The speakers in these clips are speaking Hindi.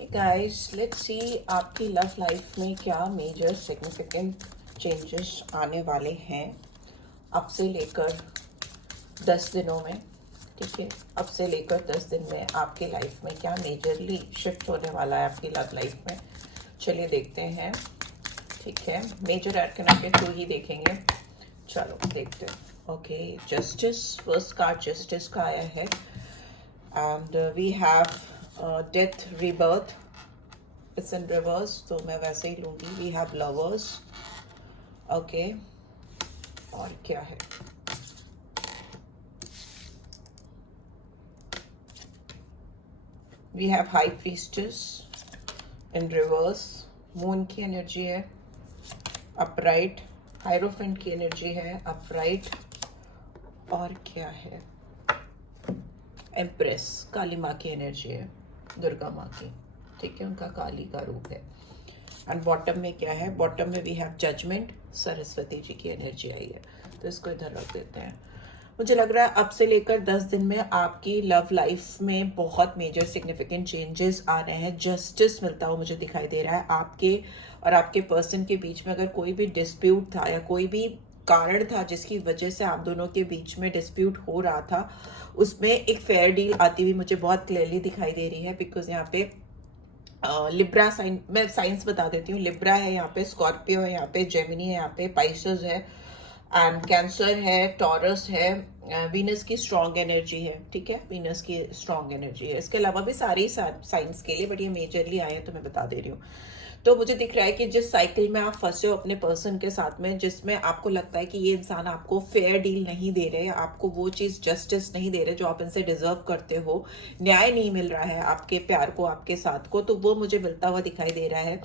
गाइस लेट्स सी आपकी लव लाइफ में क्या मेजर सिग्निफिकेंट चेंजेस आने वाले हैं अब से लेकर 10 दिनों में। ठीक है, अब से लेकर 10 दिन में आपकी लाइफ में क्या मेजरली शिफ्ट होने वाला है आपकी लव लाइफ में। चलिए देखते हैं। ठीक है, मेजर आर्कन के थ्रू ही देखेंगे। चलो देखते हैं। Okay, justice, first card justice का आया है and we have death rebirth, it's in reverse, तो मैं वैसे ही लूंगी। We have lovers. ओके, और क्या है? We have high priestess in reverse, moon की एनर्जी है, अपराइट, हायरोफेंट की एनर्जी है, अपराइट, और क्या है? एम्प्रेस, काली माँ की एनर्जी है, दुर्गा माँ की। ठीक है, उनका काली का रूप है। एंड बॉटम में क्या है? बॉटम में we have judgement, Saraswati ji की एनर्जी आई है। तो इसको इधर रख देते हैं। मुझे लग रहा है अब से लेकर 10 दिन में आपकी लव लाइफ में बहुत मेजर सिग्निफिकेंट चेंजेस आ रहे हैं। जस्टिस मिलता हुआ मुझे दिखाई दे रहा है। आपके और आपके पर्सन के बीच में अगर कोई भी डिस्प्यूट था या कोई भी कारण था जिसकी वजह से आप दोनों के बीच में डिस्प्यूट हो रहा था, उसमें एक फेयर डील आती हुई मुझे बहुत क्लियरली दिखाई दे रही है। बिकॉज यहाँ पे लिब्रा साइन, मैं साइंस बता देती हूँ। लिब्रा है यहाँ पे, स्कॉर्पियो है यहाँ पे, जेमिनी है यहाँ पे, पाइसेस है एंड कैंसर है, टॉरस है। वीनस की स्ट्रॉन्ग एनर्जी है। ठीक है, वीनस की स्ट्रॉन्ग एनर्जी है। इसके अलावा भी सारे ही साइंस के लिए, बट ये मेजरली आए हैं तो मैं बता दे रही हूँ। तो मुझे दिख रहा है कि जिस साइकिल में आप फंसे हो अपने पर्सन के साथ में, जिसमें आपको लगता है कि ये इंसान आपको फेयर डील नहीं दे रहे, आपको वो चीज जस्टिस नहीं दे रहे जो आप इनसे डिजर्व करते हो, न्याय नहीं मिल रहा है आपके प्यार को, आपके साथ को, तो वो मुझे मिलता हुआ दिखाई दे रहा है।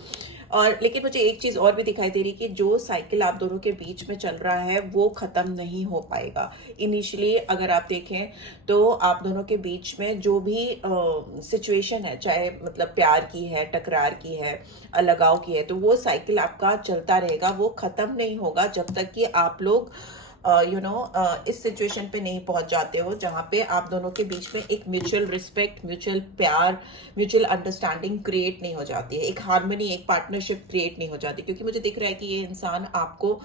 और लेकिन मुझे एक चीज और भी दिखाई दे रही है कि जो साइकिल आप दोनों के बीच में चल रहा है वो खत्म नहीं हो पाएगा। इनिशियली अगर आप देखें तो आप दोनों के बीच में जो भी सिचुएशन है, चाहे मतलब प्यार की है, टकरार की है, अलगाव की है, तो वो साइकिल आपका चलता रहेगा। वो खत्म नहीं होगा जब तक कि आप लोग इस सिचुएशन पे नहीं पहुंच जाते हो जहां पे आप दोनों के बीच में एक म्यूचुअल रिस्पेक्ट, म्यूचुअल प्यार, म्यूचुअल अंडरस्टैंडिंग क्रिएट नहीं हो जाती है, एक हार्मनी, एक पार्टनरशिप क्रिएट नहीं हो जाती। क्योंकि मुझे दिख रहा है कि ये इंसान आपको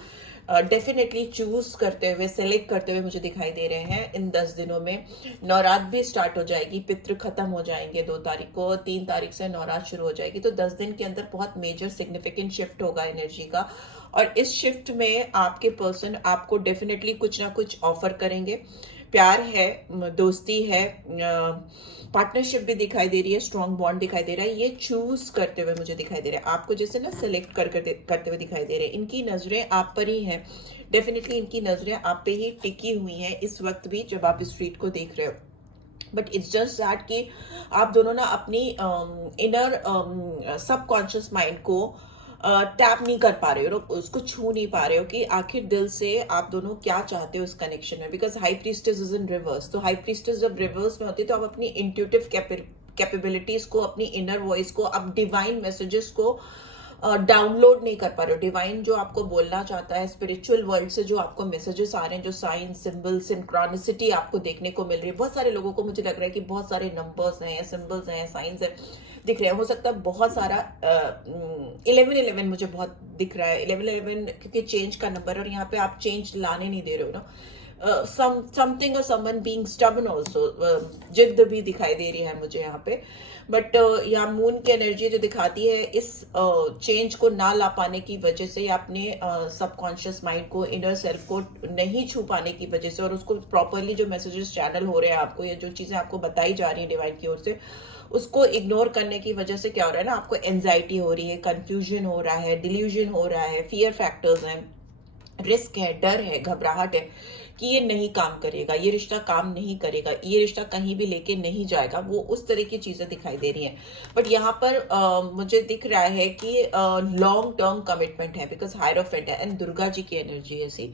डेफिनेटली चूज करते हुए, सेलेक्ट करते हुए मुझे दिखाई दे रहे हैं इन 10 दिनों में। नवरात भी स्टार्ट हो जाएगी, पितृ खत्म हो जाएंगे 2 तारीख को, 3 तारीख से नवरात शुरू हो जाएगी। तो 10 दिन के अंदर बहुत मेजर सिग्निफिकेंट शिफ्ट होगा एनर्जी का। और इस शिफ्ट में आपके पर्सन आपको डेफिनेटली कुछ ना कुछ ऑफर करेंगे। प्यार है, दोस्ती है, पार्टनरशिप भी दिखाई दे रही है, स्ट्रॉन्ग बॉन्ड दिखाई दे रहा है। ये चूज करते हुए मुझे दिखाई दे रहा है, आपको जैसे ना सेलेक्ट करते हुए दिखाई दे रहे हैं। इनकी नजरें आप पर ही हैं, डेफिनेटली इनकी नजरें आप पे ही टिकी हुई हैं इस वक्त भी जब आप इस ट्रीट को देख रहे हो। बट इट्स जस्ट दैट कि आप दोनों ना अपनी इनर सबकॉन्शियस माइंड को टैप नहीं कर पा रहे हो, उसको छू नहीं पा रहे हो कि आखिर दिल से आप दोनों क्या चाहते हो इस कनेक्शन में। Because high priestess is in reverse, तो हाई प्रीस्टेस जब रिवर्स में होती है तो आप अपनी इंट्यूटिव कैपेबिलिटीज को, अपनी इनर वॉइस को, अब डिवाइन मैसेजेस को डाउनलोड नहीं कर पा रहे हो। डिवाइन जो आपको बोलना चाहता है, स्पिरिचुअल वर्ल्ड से जो आपको मैसेजेस आ रहे हैं, जो साइन, सिंबल, सिंक्रोनिसिटी आपको देखने को मिल रही है। बहुत सारे लोगों को मुझे लग रहा है कि बहुत सारे नंबर्स हैं, सिंबल्स हैं, साइंस है दिख रहे हैं। हो सकता है बहुत सारा 1111 मुझे बहुत दिख रहा है। 1111 क्योंकि चेंज का नंबर, और यहाँ पे आप चेंज लाने नहीं दे रहे हो ना। समथिंग और समवन बीइंग स्टबर्न ऑल्सो, जिद्द भी दिखाई दे रही है मुझे यहाँ पे। बट यहाँ मून की एनर्जी जो दिखाती है इस चेंज को ना ला पाने की वजह से, या अपने सबकॉन्शियस माइंड को, इनर सेल्फ को नहीं छू पाने की वजह से, और उसको प्रॉपरली जो मैसेजेस चैनल हो रहे हैं आपको, या जो चीजें आपको बताई जा रही है डिवाइन की ओर से, उसको इग्नोर करने की वजह से क्या हो रहा है ना, आपको एंजाइटी हो रही है, कंफ्यूजन हो रहा है, डिल्यूजन हो रहा है, फियर फैक्टर्स हैं, रिस्क है, डर है, घबराहट है कि ये नहीं काम करेगा, ये रिश्ता काम नहीं करेगा, ये रिश्ता कहीं भी लेके नहीं जाएगा। वो उस तरह की चीजें दिखाई दे रही हैं। बट यहाँ पर मुझे दिख रहा है कि लॉन्ग टर्म कमिटमेंट है, बिकॉज हायरोफेंट है एंड दुर्गा जी की एनर्जी है। ऐसी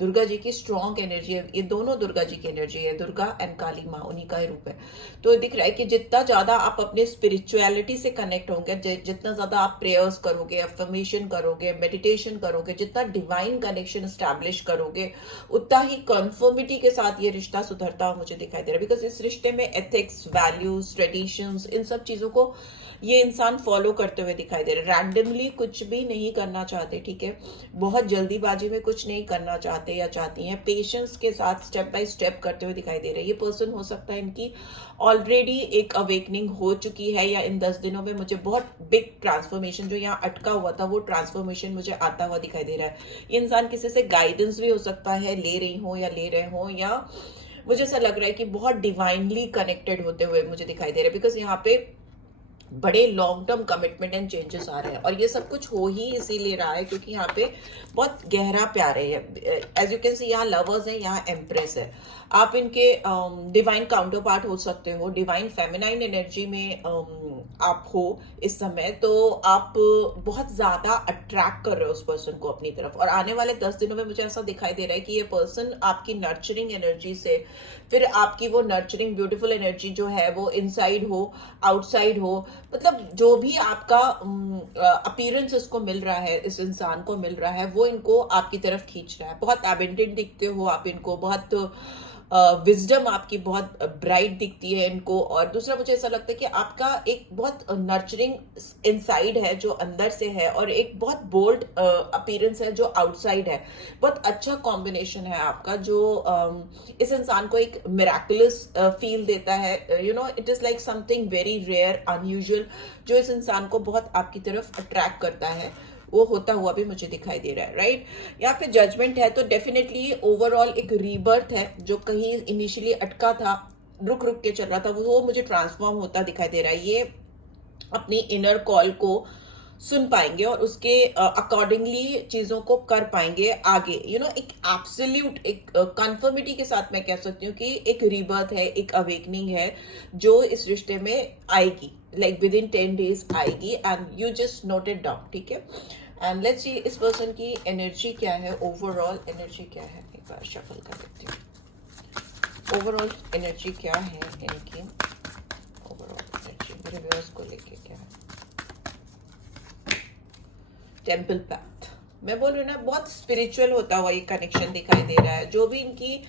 दुर्गा जी की स्ट्रॉन्ग एनर्जी है, ये दोनों दुर्गा जी की एनर्जी है, दुर्गा एंड काली माँ उन्हीं का ही रूप है। तो दिख रहा है कि जितना ज्यादा आप अपने स्पिरिचुअलिटी से कनेक्ट होंगे, जितना ज्यादा आप प्रेयर्स करोगे, अफर्मेशन करोगे, मेडिटेशन करोगे, जितना डिवाइन कनेक्शन स्टैब्लिश करोगे, उतना ही कन्फर्मिटी के साथ ये रिश्ता सुधरता हुआ मुझे दिखाई दे रहा है, बिकॉज इस रिश्ते में एथिक्स, वैल्यूज, ट्रेडिशंस, इन सब चीजों को ये इंसान फॉलो करते हुए दिखाई दे रहे, रैंडमली कुछ भी नहीं करना चाहते, ठीक है, बहुत जल्दीबाजी में कुछ नहीं करना चाहते या चाहती हैं, पेशेंस के साथ स्टेप बाय स्टेप करते हुए दिखाई दे रहे हैं। ये पर्सन हो सकता है इनकी ऑलरेडी एक अवेकनिंग हो चुकी है, या इन 10 दिनों में मुझे बहुत बिग ट्रांसफॉर्मेशन जो यहाँ अटका हुआ था वो ट्रांसफॉर्मेशन मुझे आता हुआ दिखाई दे रहा है। ये इंसान किसी से गाइडेंस भी हो सकता है, ले रही हो या ले रहे हो, या मुझे ऐसा लग रहा है कि बहुत डिवाइनली कनेक्टेड होते हुए मुझे दिखाई दे रहा है, बिकॉज यहाँ पे बड़े long term commitment and changes आ रहे हैं, और ये सब कुछ हो ही इसीलिए रहा है क्योंकि यहाँ पे बहुत गहरा प्यार है। एज यू कैन सी यहाँ लवर्स है, यहाँ एम्प्रेस है। आप इनके डिवाइन काउंटर पार्ट हो सकते हो, डिवाइन फेमिनाइन एनर्जी में आप हो इस समय, तो आप बहुत ज्यादा अट्रैक्ट कर रहे हो उस पर्सन को अपनी तरफ, और आने वाले 10 दिनों में मुझे ऐसा दिखाई दे रहा है कि ये पर्सन आपकी नर्चरिंग एनर्जी से, फिर आपकी वो नर्चरिंग ब्यूटीफुल एनर्जी जो है वो इनसाइड हो, आउटसाइड हो, मतलब जो भी आपका अपीयरेंस इसको मिल रहा है, इस इंसान को मिल रहा है, वो इनको आपकी तरफ खींच रहा है। बहुत एबेंडेंट दिखते हो आप इनको, बहुत विजडम आपकी बहुत ब्राइट दिखती है इनको, और दूसरा मुझे ऐसा लगता है कि आपका एक बहुत नर्चरिंग इनसाइड है जो अंदर से है, और एक बहुत बोल्ड अपीयरेंस है जो आउटसाइड है। बहुत अच्छा कॉम्बिनेशन है आपका जो इस इंसान को एक मिराकुलस फील देता है। You know, it is like something very rare, unusual, जो इस इंसान को बहुत आपकी तरफ अट्रैक्ट करता है, वो होता हुआ भी मुझे दिखाई दे रहा है, राइट। यहाँ पे जजमेंट है, तो डेफिनेटली ओवरऑल एक रीबर्थ है जो कहीं इनिशियली अटका था, रुक रुक के चल रहा था, वो मुझे ट्रांसफॉर्म होता दिखाई दे रहा है। ये अपनी इनर कॉल को सुन पाएंगे और उसके अकॉर्डिंगली चीजों को कर पाएंगे आगे। यू नो, एक एब्सोल्यूट, एक कंफर्मिटी के साथ मैं कह सकती हूँ कि एक रीबर्थ है, एक अवेकनिंग है जो इस रिश्ते में आएगी, लाइक विद इन 10 days आएगी, and you just note it down, ठीक है। एंड लेट्स सी इस पर्सन की एनर्जी क्या है, ओवरऑल एनर्जी क्या है, एक बार शफल कर देती हूँ। ओवरऑल एनर्जी क्या है इनकी, ओवरऑल एनर्जी मेरे व्यूअर्स को लेके क्या है। टेम्पल पैथ, मैं बोल रही हूँ ना, बहुत स्पिरिचुअल होता हुआ ये कनेक्शन दिखाई दे रहा है। जो भी इनकी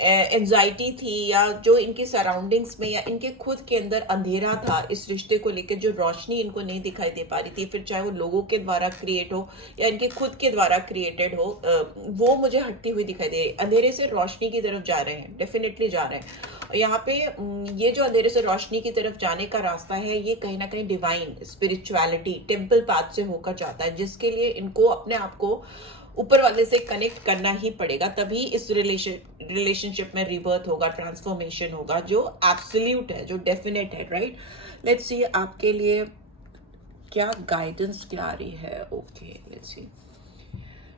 एंजाइटी थी, या जो इनकी सराउंडिंग्स में या इनके खुद के अंदर अंधेरा था इस रिश्ते को लेकर, जो रोशनी इनको नहीं दिखाई दे पा रही थी, फिर चाहे वो लोगों के द्वारा क्रिएट हो या इनके खुद के द्वारा क्रिएटेड हो, वो मुझे हटती हुई दिखाई दे रही है। अंधेरे से रोशनी की तरफ जा रहे हैं, डेफिनेटली जा रहे हैं। और यहाँ पे ये जो अंधेरे से रोशनी की तरफ जाने का रास्ता है, ये कहीं ना कहीं डिवाइन स्पिरिचुअलिटी टेम्पल पाथ से होकर जाता है, जिसके लिए इनको अपने आप को ऊपर वाले से कनेक्ट करना ही पड़ेगा, तभी इस रिलेशनशिप में रिबर्थ होगा, ट्रांसफॉर्मेशन होगा, जो एब्सोल्यूट है, जो डेफिनेट है, राइट। लेट्स सी आपके लिए क्या गाइडेंस क्या आ रही है। Okay, let's see.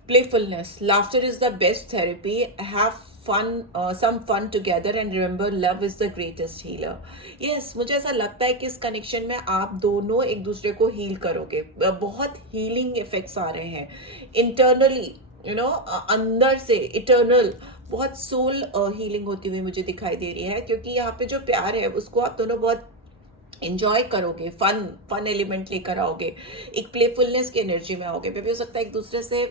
Playfulness, laughter is the best therapy, have fun, some fun together and remember love is the greatest healer. Yes, मुझे ऐसा लगता है कि इस कनेक्शन में आप दोनों एक दूसरे को हील करोगे, बहुत हीलिंग इफेक्ट्स आ रहे हैं इंटरनली, यू नो, अंदर से इटर्नल बहुत सोल हीलिंग होती हुई मुझे दिखाई दे रही है, क्योंकि यहाँ पे जो प्यार है उसको आप दोनों बहुत एंजॉय करोगे, फन एलिमेंट लेकर आओगे, एक प्लेफुलनेस की एनर्जी में आओगे। भी हो सकता है एक दूसरे से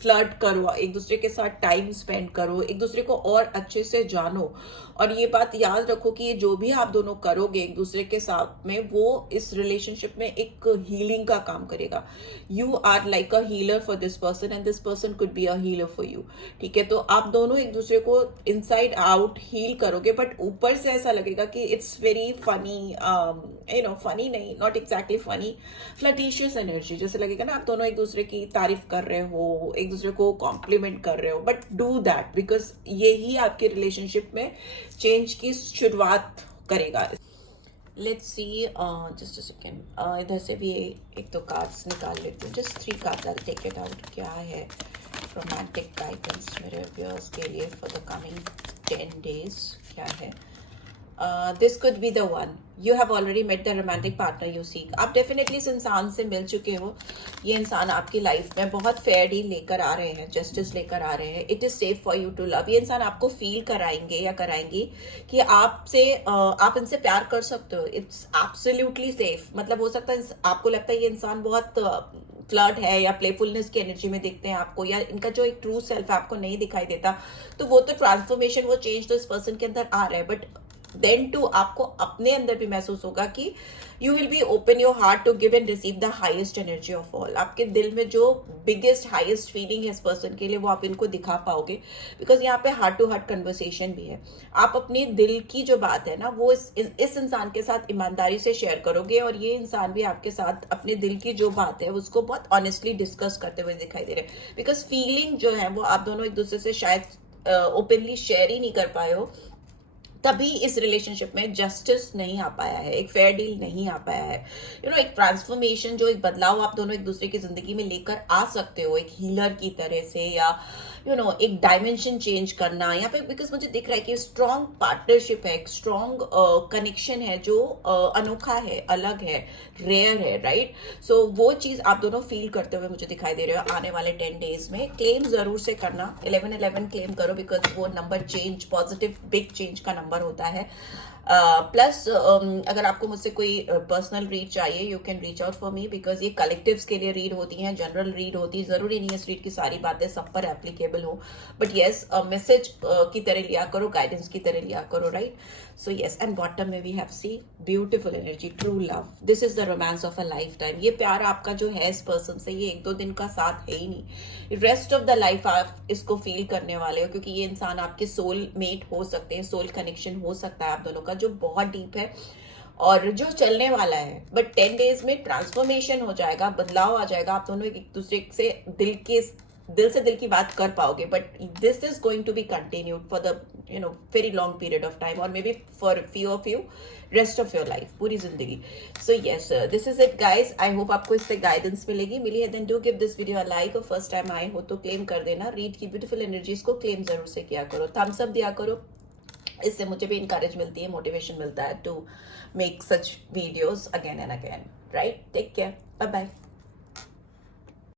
फ्लर्ट करो, एक दूसरे के साथ टाइम स्पेंड करो, एक दूसरे को और अच्छे से जानो। और ये बात याद रखो कि ये जो भी आप दोनों करोगे एक दूसरे के साथ में, वो इस रिलेशनशिप में एक हीलिंग का काम करेगा। You are like a healer for this person and this person could be a healer for you, ठीक है। तो आप दोनों एक दूसरे को इनसाइड आउट हील करोगे, बट ऊपर से ऐसा लगेगा कि it's very funny, you know, funny नहीं, not exactly funny, flirtatious energy, जैसे लगेगा ना आप दोनों एक दूसरे की तारीफ कर रहे हो, एक दूसरे को कॉम्प्लीमेंट कर रहे हो, बट डू दैट, बिकॉज यही आपके रिलेशनशिप में चेंज की शुरुआत करेगा। Let's see, just a second, इधर से भी एक दो कार्ड्स निकाल लेती हूँ, just 3 cards, I will take it out. क्या है रोमांटिक गाइडेंस मेरे व्यूअर्स के लिए फॉर द कमिंग 10 days, क्या है। This could be the one, you have already met the romantic partner you seek. आप डेफिनेटली इस इंसान से मिल चुके हो, ये इंसान आपकी लाइफ में बहुत फेयर डील लेकर आ रहे हैं, जस्टिस लेकर आ रहे हैं, it is safe for you to love. ये इंसान आपको फील कराएंगे या कराएंगी कि आपसे आप इनसे प्यार कर सकते हो, इट्स एब्सोल्युटली सेफ। मतलब हो सकता है आपको लगता है ये इंसान बहुत फ्लर्ट है या प्लेफुलनेस की एनर्जी में दिखते हैं आपको, या इनका जो एक ट्रू सेल्फ है आपको नहीं दिखाई देता, तो वो तो ट्रांसफॉर्मेशन, वो चेंज तो इस पर्सन के अंदर आ रहा है, बट देन टू आपको अपने अंदर भी महसूस होगा कि you will be open your heart to give and receive the highest energy of all. आपके दिल में जो बिगेस्ट हाईएस्ट फीलिंग है इस पर्सन के लिए वो आप इनको दिखा पाओगे, बिकॉज यहाँ पे हार्ट टू हार्ट कन्वर्सेशन भी है। आप अपने दिल की जो बात है ना वो इस इंसान के साथ ईमानदारी से शेयर करोगे, और ये इंसान भी आपके साथ अपने दिल की जो बात है उसको बहुत ऑनेस्टली डिस्कस करते हुए दिखाई दे रहे हैं, बिकॉज फीलिंग जो है वो आप दोनों एक दूसरे से शायद ओपनली शेयर ही नहीं कर पाए हो, तभी इस रिलेशनशिप में जस्टिस नहीं आ पाया है, एक फेयर डील नहीं आ पाया है। एक ट्रांसफॉर्मेशन, जो एक बदलाव आप दोनों एक दूसरे की जिंदगी में लेकर आ सकते हो एक हीलर की तरह से, या एक डायमेंशन चेंज करना यहाँ पे, बिकॉज मुझे दिख रहा है कि स्ट्रॉन्ग पार्टनरशिप है, एक स्ट्रॉन्ग कनेक्शन है जो अनोखा है, अलग है, रेयर है, राइट। सो वो चीज आप दोनों फील करते हुए मुझे दिखाई दे रहे हो आने वाले 10 डेज में। क्लेम जरूर से करना, 1111 क्लेम करो, बिकॉज वो number change, positive big change का नंबर होता है। प्लस अगर आपको मुझसे कोई पर्सनल रीड चाहिए, you can reach out for me, because ये कलेक्टिव्स के लिए रीड होती हैं, जनरल रीड होती है, जरूरी नहीं है इस रीड की सारी बातें सब पर एप्लीकेबल हो, बट येस मैसेज की तरह लिया करो, गाइडेंस की तरह लिया करो, right. So yes, and bottom में we have see beautiful energy, true love, this is the romance of a lifetime. ये प्यार आपका जो है इस पर्सन से, ये 1-2 दिन का साथ है ही नहीं, रेस्ट ऑफ द लाइफ आप इसको फील करने वाले हो, क्योंकि ये इंसान आपके सोल मेट हो सकते हैं, सोल कनेक्शन हो सकता है आप दोनों का, जो बहुत डीप है और जो चलने वाला है। बट 10 डेज में ट्रांसफॉर्मेशन हो जाएगा, बदलाव आ जाएगा, आप दोनों एक दूसरे से दिल से दिल की बात कर पाओगे, but this is going to be continued for the very long period of time, और maybe for few of you rest of your life, पूरी जिंदगी। So yes, this is it guys, I hope आपको इससे गाइडेंस मिली है, then do give this video a like, और फर्स्ट टाइम आए हो तो क्लेम कर देना, रीड की ब्यूटीफुल एनर्जीज को क्लेम जरूर से किया करो, थम्स अप दिया करो, इससे मुझे भी इंकरेज मिलती है, मोटिवेशन मिलता है to make such videos again and again, right. Take care, bye bye.